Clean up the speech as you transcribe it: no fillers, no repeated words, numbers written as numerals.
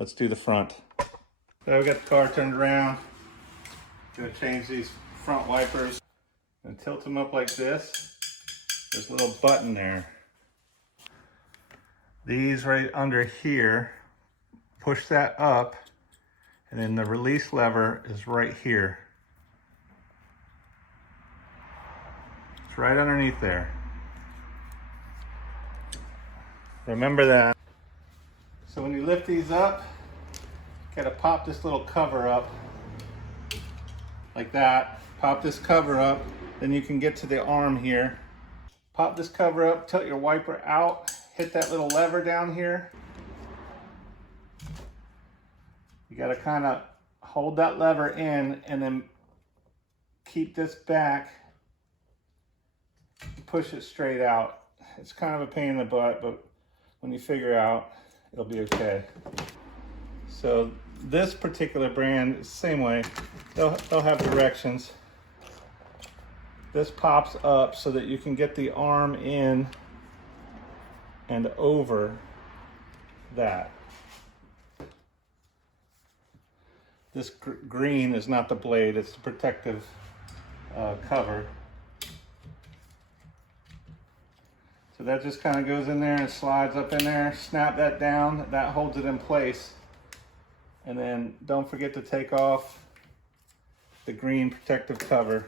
let's do the front. So we got the car turned around. Gonna change these front wipers and tilt them up like this. There's a little button there. These right under here, push that up, and then the release lever is right here. It's right underneath there. Remember that. So when you lift these up, you gotta pop this little cover up like that. Pop this cover up, then you can get to the arm here. Pop this cover up, tilt your wiper out, hit that little lever down here. You gotta kind of hold that lever in and then keep this back, push it straight out. It's kind of a pain in the butt, but when you figure out, it'll be okay. So this particular brand is the same way. They'll have directions. This pops up so that you can get the arm in and over that. This green is not the blade, it's the protective cover. So that just kind of goes in there and slides up in there. Snap that down, that holds it in place. And then don't forget to take off the green protective cover.